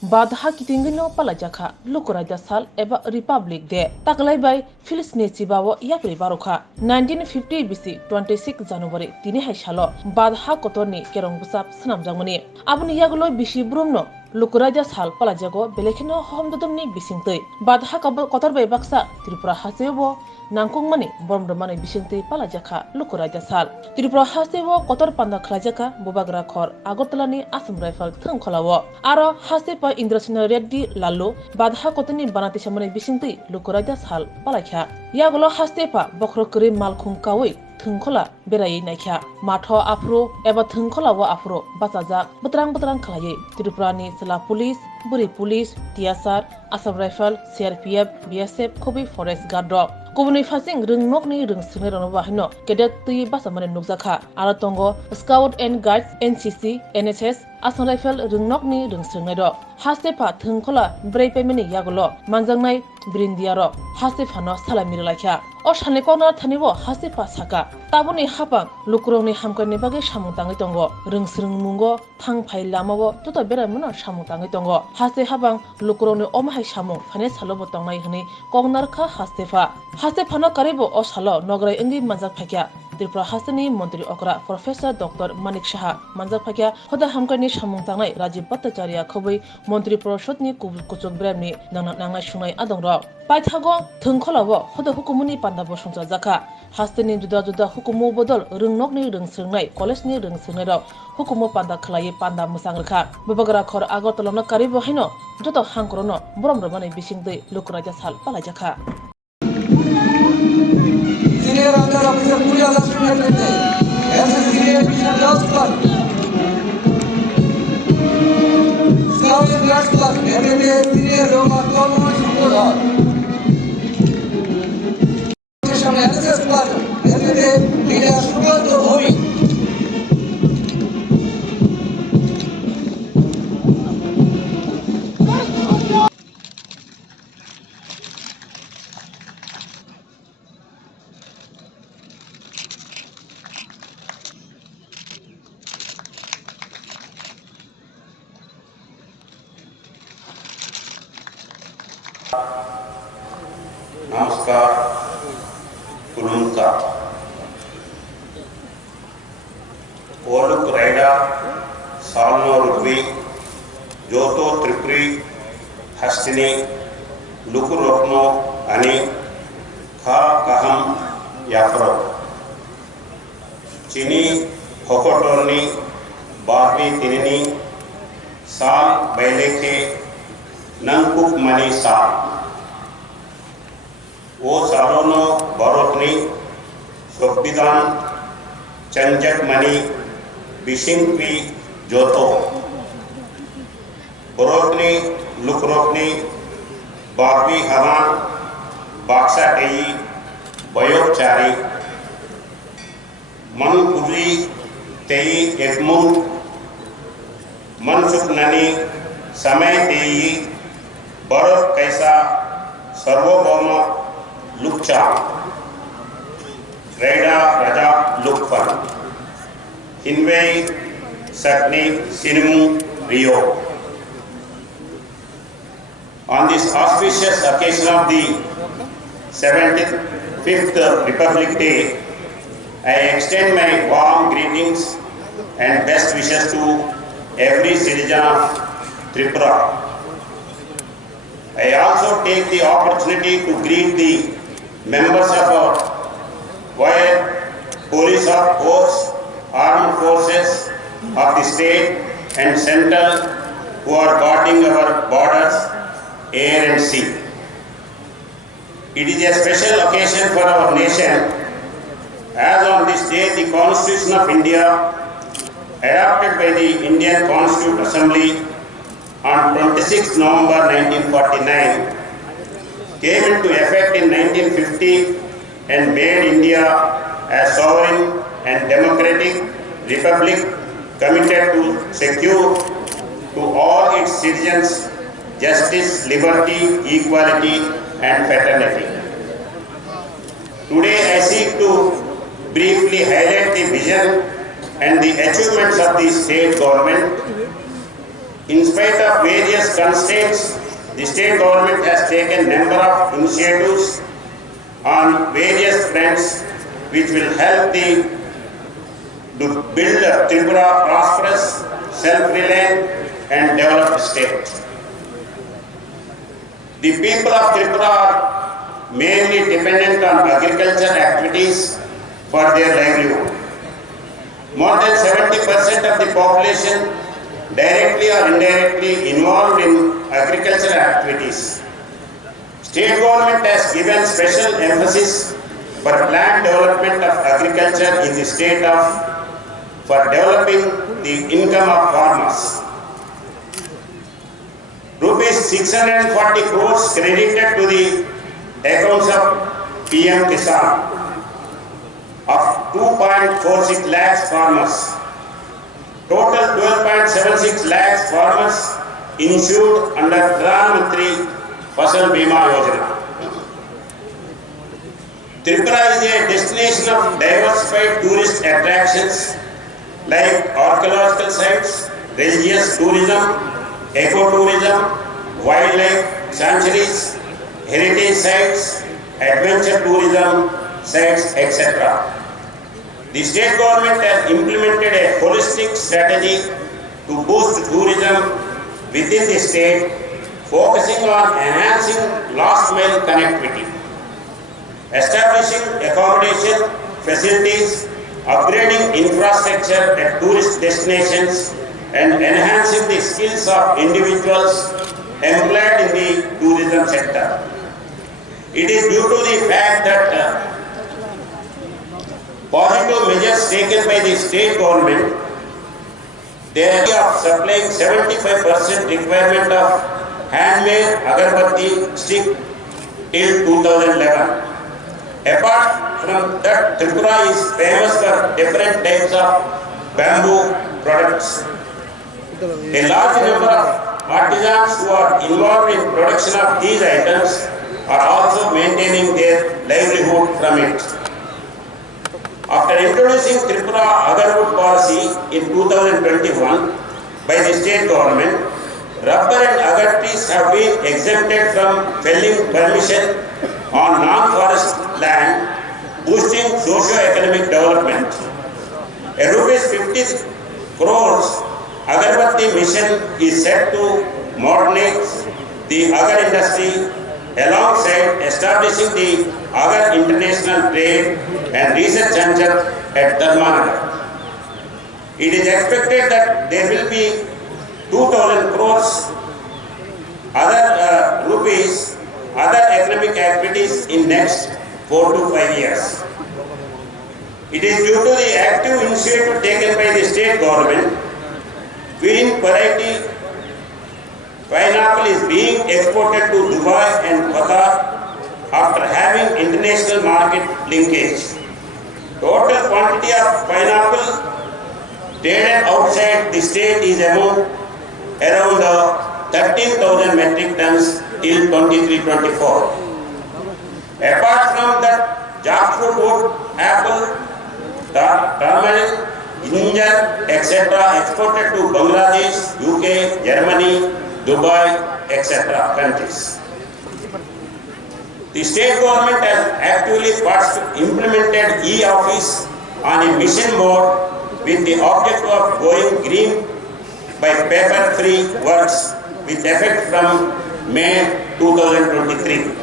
Badha kitingino Palaijakkha Lukuraida sal eba Republic Day taklai by Phyllis Nechibawo yapri baroka 1950 BC 26 January tini hai salo Badha kotorni kerongbusa snamjangmani abuni yagulo bisi brumno Lukuraida sal Palaijago belekino homdodumni Bisingtwi Badha kotor by baksa Tripura hasebo nangkungmani bormdomani Bisingtwi Palaijakkha Lukuraida sal Tripura hasebo kotor panda khlajakka bobagra khor Agartalani Assam Rifle thongkholawo aro hasepa Indrasena Reddy Lalu Badha kotoni banati samane Bisingtwi Lukuraida sal Palaijakkha yagulo hastepa bokrokri malkhung kawi thungkhola berai naikha matho afro eba thungkhola wa afro basaja butrang khalai Tripurani sela police buri police tiasar Assam Rifle CRPF BSF khobi forest guard dog Kubuni fasing ring nokni ring sunero bahino kedet tui basamane nukjakha aro tongo scout and guides NCC NHS Assam Rifle ring nokni ring sungai do hastepa thungkhola brei pemeni yagulo manjangnai brindiaro hastefano salamir laikha o sane kona thanibo hastepa saka tabuni hapang lukurongni hamkani bage samung tangai tongo ring mungo thang phai lamago toto berai muno samung tangai tongo haste habang lukurongni omhai samung phane salobo tongnai hini kongnarkha hastefano karibo o salo nograi engi manjak phakya Tripura Hasani Montri Okra Professor Dr. Manik Shaha Manjak Phakya Hoda Hamkani Samung Tangnai Rajiv Bhattacharya Khobai Montri Parishadni Kuchuk Bremni Nangnai Sungai Adongro Paithago Thungkholawo Hoda Hukumuni Pandabo Sungcha Jakha Hastani juda hukumu bodol rungnokni rungsrungnai college-ni rungsrungnai ro hukumu panda khlai panda musang rekha bobagra khor Agartalana karibo haino joto hangkrono boromromani Bisingtwi Lukuraida sal Palaijakkha Senior under officer Puri Assistant SSCA Mission Girls Club Scout and Guards Club MMA Senior Roma Tournament Support Station NSS Club MMA Leader Sugar to Homi नमस्कार Phunukmani Lukuraida Salno Rugvi Joto Tripuri Hastini Lukurokno Ani Kha Kaham Yafro Chini Hokotorni Barbi Tinini Sal Baileke Phunukmani Sal वो सालोनो बरोतनी संविधान चंजकमणि बिसिंगट्वी जोतो बरोतनी लुकरोकनी बागवी हवान बाक्सा टेई बयोचारी मन कुरी तेई एकमुंग मनसुकननी समय तेई बरोत कैसा सर्वभौम Rwchapmung Lukfan Hinwei Sakni Sinmu Rio. On this auspicious occasion of the 75th Republic Day, I extend my warm greetings and best wishes to every citizen of Tripura. I also take the opportunity to greet the members of our wire police force, armed forces of the state and central who are guarding our borders, air and sea. It is a special occasion for our nation as on this day the Constitution of India adopted by the Indian Constituent Assembly on 26 November 1949 came into effect in 1950 and made India a sovereign and democratic republic committed to secure to all its citizens justice, liberty, equality and fraternity. Today I seek to briefly highlight the vision and the achievements of the state government In spite of various constraints, the state government has taken a number of initiatives on various fronts which will help to build a Tripura prosperous, self-reliant and developed state. The people of Tripura are mainly dependent on agricultural activities for their livelihood. More than 70% of the population directly or indirectly involved in agricultural activities. State government has given special emphasis for planned development of agriculture in the state for developing the income of farmers. Rupees 640 crores credited to the accounts of PM Kisan of 2.46 lakhs farmers. Total 12.76 lakhs farmers insured under Pradhan Mantri Fasal Bima Yojana. Tripura is a destination of diversified tourist attractions like archaeological sites, religious tourism, ecotourism, wildlife sanctuaries, heritage sites, adventure tourism sites, etc. The state government has implemented a holistic strategy to boost tourism within the state, focusing on enhancing last mile connectivity, establishing accommodation facilities, upgrading infrastructure at tourist destinations, and enhancing the skills of individuals employed in the tourism sector. It is due to the fact that positive measures taken by the state government, they are supplying 75% requirement of handmade agarbatti stick till 2011. Apart from that, Tripura is famous for different types of bamboo products. A large number of artisans who are involved in production of these items are also maintaining their livelihood from it. After introducing Tripura Agarwood policy in 2021 by the state government, rubber and agar trees have been exempted from felling permission on non-forest land, boosting socio-economic development. A rupees 50 crores agarbatti mission is set to modernize the agar industry alongside establishing the Agar International Trade and Research Center at Dharmanagar. It is expected that there will be 2,000 crores other economic activities in next 4 to 5 years. It is due to the active initiative taken by the state government, green variety pineapple is being exported to Dubai and Qatar after having international market linkage. Total quantity of pineapple traded outside the state is around 13,000 metric tons till 23-24. Apart from that, jackfruit wood, apple, turmeric, ginger, etc. exported to Bangladesh, UK, Germany, Dubai, etc. countries. The state government has actively implemented e-office on a mission mode with the objective of going green by paper-free works with effect from May 2023.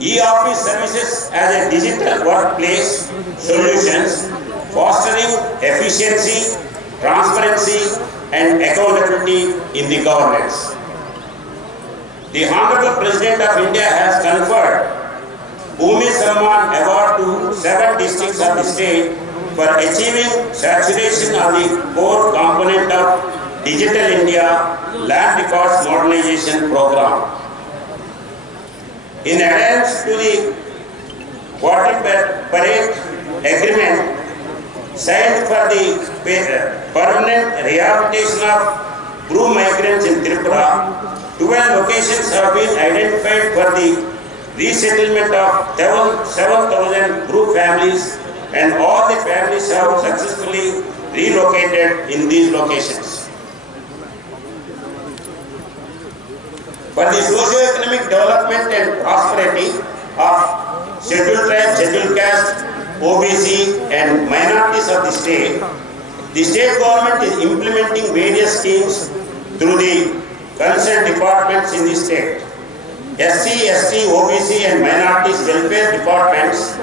E-office services as a digital workplace solutions fostering efficiency, transparency and accountability in the governance. The Honorable President of India has conferred Mwsamung Award to 7 districts of the state for achieving saturation of the core component of Digital India Land Records Modernization Program. In adherence to the quadripartite agreement signed for the permanent rehabilitation of Bru migrants in Tripura, 12 locations have been identified for the resettlement of 7,000 Bru families, and all the families have successfully relocated in these locations. for the socio-economic development and prosperity of scheduled tribe, scheduled caste, OBC and minorities of the state government is implementing various schemes through the concerned departments in the state. SC, ST, OBC and minorities welfare departments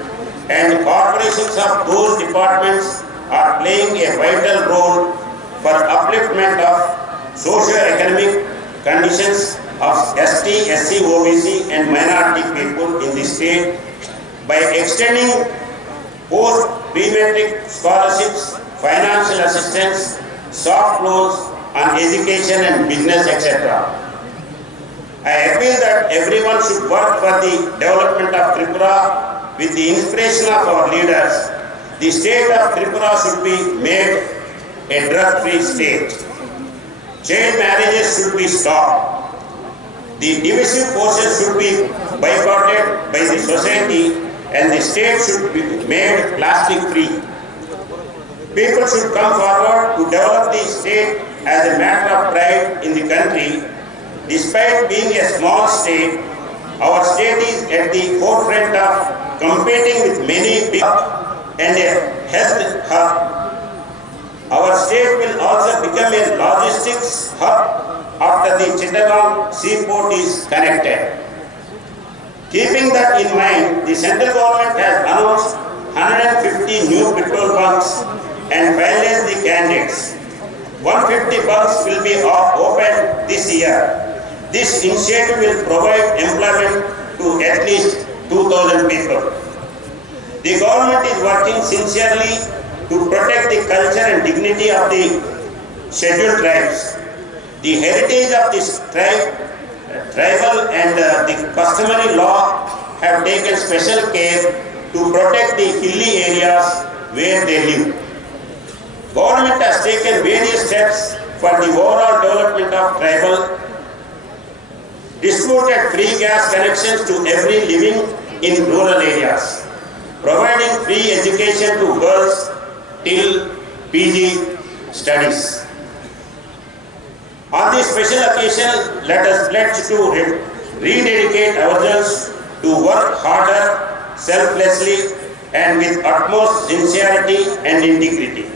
and corporations of those departments are playing a vital role for upliftment of socio-economic conditions of ST, SC, OBC and minority people in the state by extending post-pre-matric scholarships, financial assistance, soft loans on education and business, etc. I appeal that everyone should work for the development of Tripura with the inspiration of our leaders. The state of Tripura should be made a drug-free state. Child marriages should be stopped. The divisive forces should be boycotted by the society and the state should be made plastic-free. People should come forward to develop the state as a matter of pride in the country. Despite being a small state, our state is at the forefront of competing with many people and a health hub. Our state will also become a logistics hub after the Chittagong seaport is connected. Keeping that in mind, the central government has announced 150 new petrol bunks and finalized the candidates. 150 bunks will be opened this year. This initiative will provide employment to at least 2,000 people. The government is working sincerely to protect the culture and dignity of the scheduled tribes. The heritage of this tribal and the customary law have taken special care to protect the hilly areas where they live. Government has taken various steps for the overall development of tribal, distributed free gas connections to every living in rural areas, providing free education to girls till PG studies. On this special occasion, let us pledge to rededicate ourselves to work harder, selflessly and with utmost sincerity and integrity.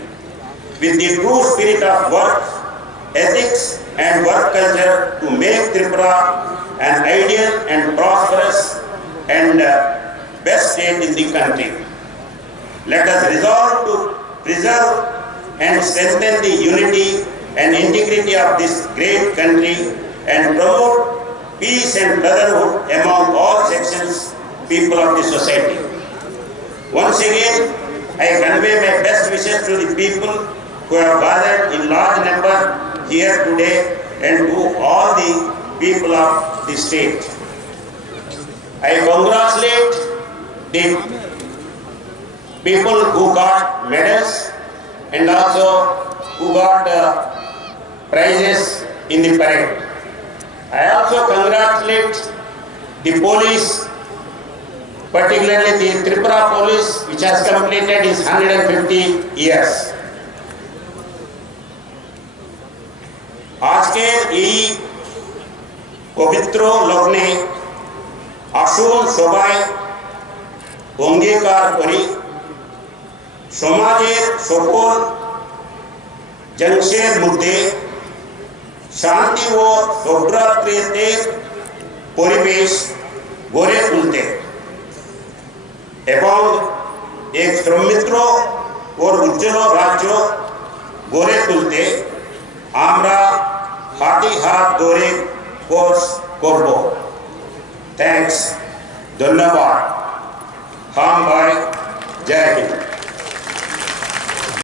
With the true spirit of work, ethics and work culture to make Tripura an ideal and prosperous and best state in the country. Let us resolve to preserve and strengthen the unity and integrity of this great country and promote peace and brotherhood among all sections, people of the society. Once again, I convey my best wishes to the people who have gathered in large number here today and to all the people of the state. I congratulate the people who got medals and also who got prizes in the parade. I also congratulate the police, particularly the Tripura police, which has completed its 150 years. আজকের এই পবিত্র লগ্নে আসুন সবাই অঙ্গীকার করি সমাজের সকল জনসের মধ্যে শান্তি ও সৌভ্রাতৃত্বের পরিবেশ গড়ে তুলতে এবং এক সমৃদ্ধ ও উজ্জ্বল রাজ্য গড়ে তুলতে আমরা হাতে হাত ধরে কোর্স করব। থ্যাঙ্কস, ধন্যবাদ। হাম ভাই, জয় হিন্দ।